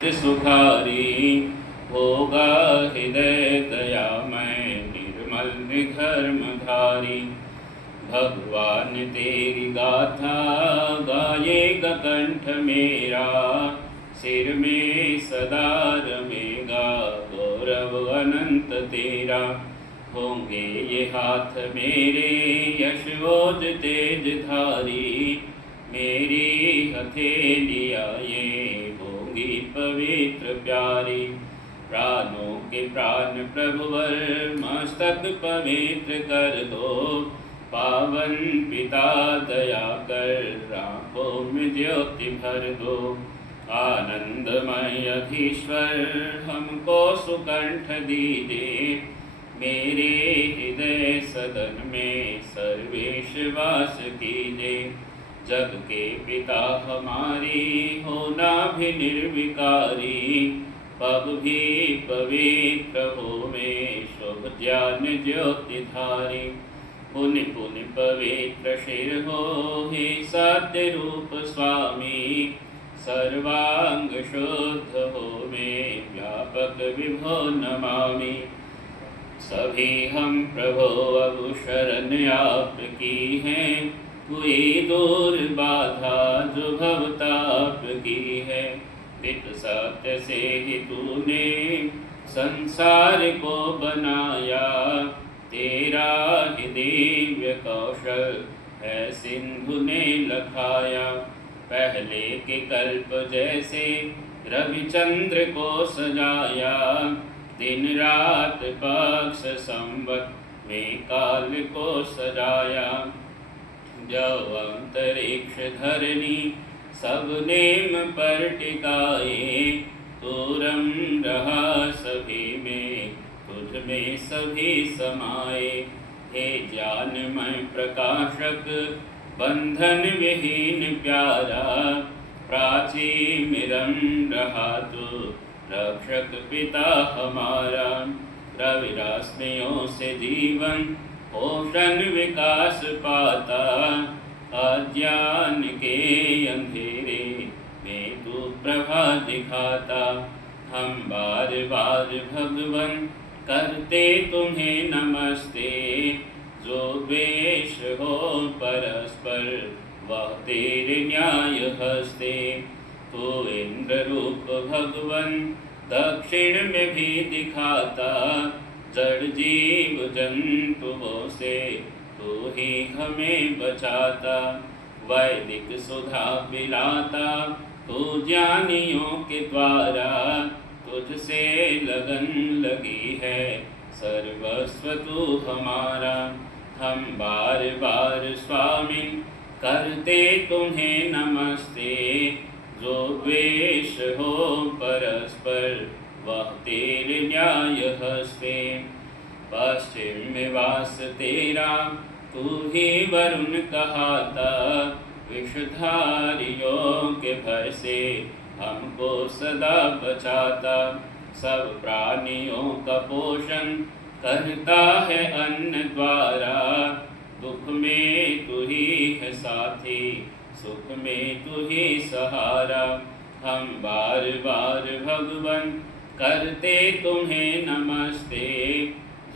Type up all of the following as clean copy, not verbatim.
सुखारी होगा हृदय दयामय निर्मल निर्धर्मधारी। भगवान तेरी गाथा गाएगा कंठ मेरा, सिर में सदा रमेगा गौरव अनंत तेरा। होंगे ये हाथ मेरे यशोद तेज धारी, मेरी हथेलियाँ ये होंगी पवित्र प्यारी। प्राणों के प्राण प्रभुवर मस्तक पवित्र कर दो, पावन पिता दया कर आँखों में ज्योति भर दो। आनंदमय अधीश्वर हमको सुकंठ दीजिए, मेरे हृदय सदन में सर्वेश वास कीजिए। जग के पिता हमारी होना भी निर्विकारी, पग भी पवित्र हो में शुभ ज्ञान ज्योति धारी। पुण्य पुण्य पवित्र शिर हो हे सत्य रूप स्वामी, सर्वांग शुद्ध हो में व्यापक विभो नमामि। सभी हम प्रभो अब शरण आपकी हैं, कोई दूर बाधा जो भवताप की है। नित सत्य से ही तूने संसार को बनाया, तेरा ही दिव्य कौशल है सिंधु ने लखाया। पहले के कल्प जैसे रविचंद्र को सजाया, दिन रात पक्ष संवत में काल को सजाया। जब अंतरिक्ष धरनी सब नेम पर टिकाए, तू रम रहा सभी में तुझ में सभी समाए। हे ज्ञानमय प्रकाशक बंधन विहीन प्यारा, प्राचीन रम रहा तू रक्षक पिता हमारा। रवि रश्मियों से जीवन पोषण विकास पाता, अज्ञान के अंधेरे में तू प्रभा दिखाता। हम बार बार भगवन करते तुम्हें नमस्ते, जो द्वेष हो परस्पर वह तेरे न्याय हस्ते। तो इंद्र रूप भगवन दक्षिण में भी दिखाता, जड़ जीव जंतुओं से तू ही हमें बचाता। वैदिक सुधा पिलाता तू ज्ञानियों के द्वारा, तुझसे लगन लगी है सर्वस्व तू हमारा। हम बार बार स्वामी करते तुम्हें नमस्ते, जो द्वेष हो परस्पर वह तेरे न्याय हस्ते। पश्चिम में वास तेरा तू ही वरुण कहाता, विषधारियों के भय से हमको सदा बचाता। सब प्राणियों का पोषण करता है अन्न द्वारा, दुख में तू ही है साथी सुख में तू ही सहारा। हम बार बार भगवन करते तुम्हें नमस्ते,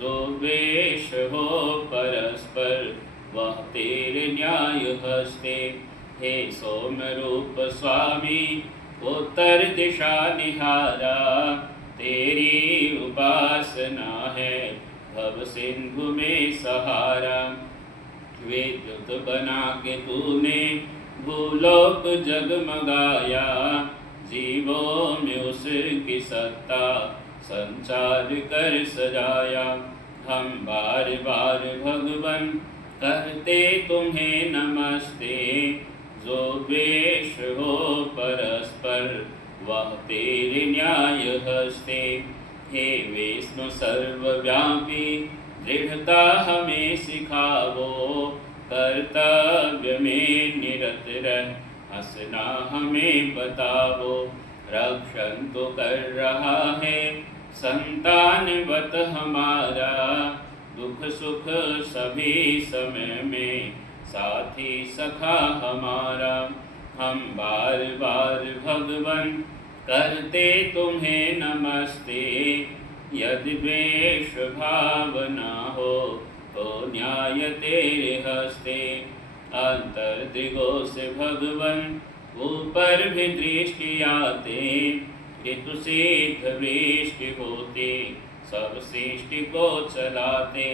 जो द्वेष हो परस्पर वह तेरे न्याय हस्ते। हे सोम रूप स्वामी उत्तर दिशा निहारा, तेरी उपासना है भव सिंधु में सहारा। विद्युत बना के तूने भूलोक जगमगाया, जीवों में उसकी सत्ता संचार कर सजाया। हम बार बार भगवन करते तुम्हें नमस्ते, जो द्वेष हो परस्पर वह तेरे न्याय हस्ते। हे विष्णु सर्वव्यापी दृढ़ता हमें सिखावो, कर्तव्य में निरत रह हंसना हमें बतावो। रक्षण तो कर रहा है संतानवत हमारा, दुख सुख सभी समय में साथी सखा हमारा। हम बार बार भगवन करते तुम्हें नमस्ते। यदि द्वेष भाव न हो तो न्याय तेरे हस्ते। अंतर दिगों से भगवन ऊपर भी दृष्टि आते। ऋतु सिद्ध वृष्टि होती सब सृष्टि को चलाते।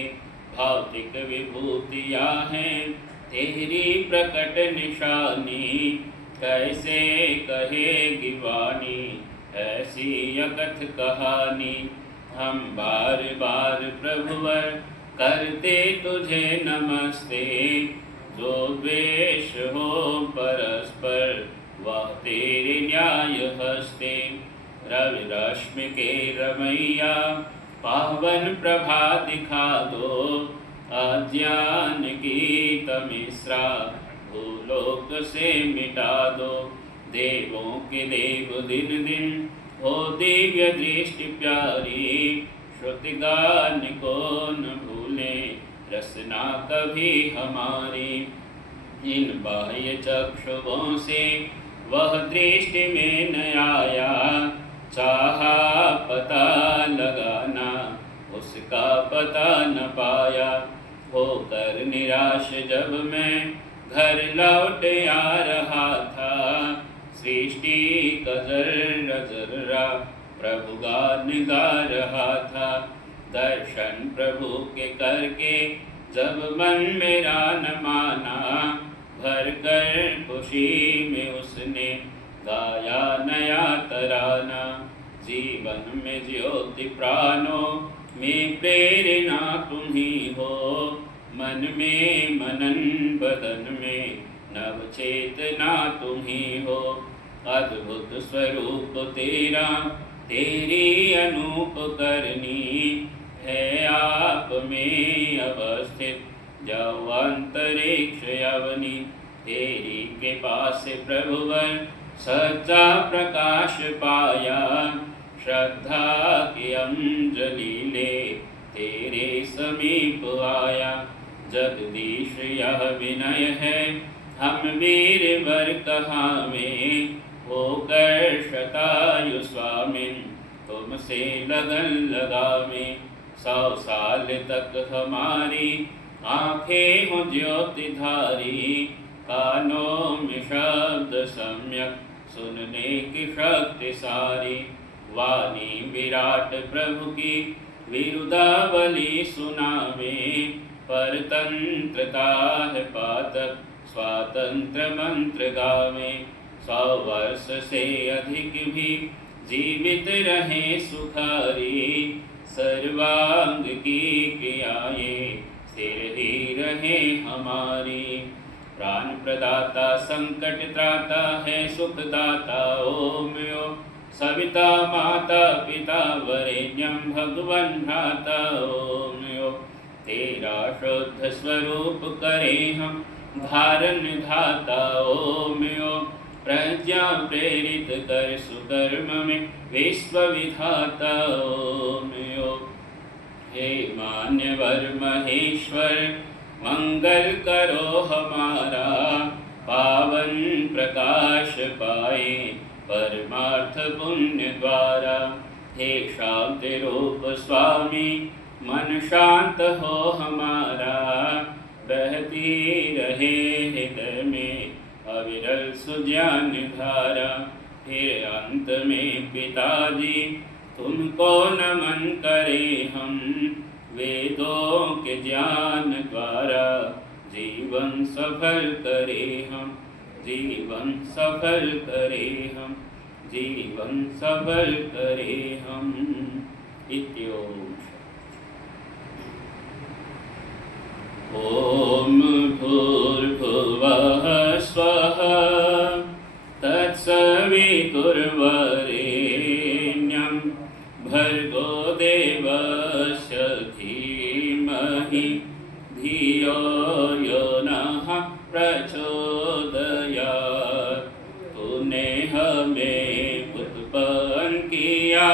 भौतिक विभूतियाँ हैं तेरी प्रकट निशानी। कैसे कहेगी वाणी ऐसी अकथ कहानी। हम बार बार प्रभुवर करते तुझे नमस्ते। जो द्वेष हो परस्पर वह तेरे न्याय हस्ते। रवि रश्मि के रमैया पावन प्रभा दिखा दो। अज्ञान की तमिश्रा भूलोक से मिटा दो। देवों के देव दिन दिन हो दिव्य दृष्टि प्यारी। श्रुति गान को न भूले रसना कभी हमारी। इन बाह्य चक्षुओं से वह दृष्टि में न आया। चाहा पता लगाना उसका पता न पाया। होकर निराश जब मैं घर लौट आ रहा था। सृष्टि का जर्रा प्रभु गान गा रहा था। दर्शन प्रभु के करके जब मन मेरा न माना। भर कर खुशी में उसने गाया नया तराना। जीवन में ज्योति प्राणों में प्रेरणा तुम ही हो। मन में मनन बदन में नव चेतना तुम ही हो। अद्भुत स्वरूप तेरा तेरी अनूप करनी है। आप में अवस्थित जाओ अंतरिक्ष अवनी। तेरी कृपा से प्रभुवर सच्चा प्रकाश पाया। श्रद्धा की अंजलि ले तेरे समीप आया। जगदीश यह विनय है हम वीर वर कहावे। होकर शतायु स्वामिन तुमसे लगन लगावे। 100 साल तक हमारी आँखें हो ज्योति धारी। कानों में शब्द सम्यक सुनने की शक्ति सारी। वाणी विराट प्रभु की विरुदावली सुनावे। परतंत्रता है पातक स्वातंत्र मंत्र गावे। 100 वर्ष से अधिक भी जीवित रहे सुखारी। सर्वांग की क्रियाएं स्थिर ही रहे हमारी। प्राण प्रदाता संकट त्राता है सुखदाता ओम यो। सविता माता पिता वरेण्यम भगवन भ्राता ओम यो। तेरा शुद्ध स्वरूप करे हम धारण धाता ओम यो। प्रज्ञा प्रेरित कर सुकर्म में विश्व विधाता ओम यो। हे मान्यवर महेश्वर मंगल करो हमारा। पावन प्रकाश पाए परमार्थ पुण्य द्वारा। हे शांति रूप स्वामी मन शांत हो हमारा। बहती रहे हृदय में अविरल सुज्ञान धारा। फिर अंत में पिताजी तुमको नमन करे हम। वेदों के ज्ञान द्वारा जीवन सफल करे हम। जीवन सफल करे हम। जीवन सफल करे हम। इत्योम। ओम भूर्भुवः स्वः तत्सवितुर्वरेण्यं भर्गो देवस्य धीमहि धियो यो नः प्रचोदयात्। तूने हमें उत्पन्न किया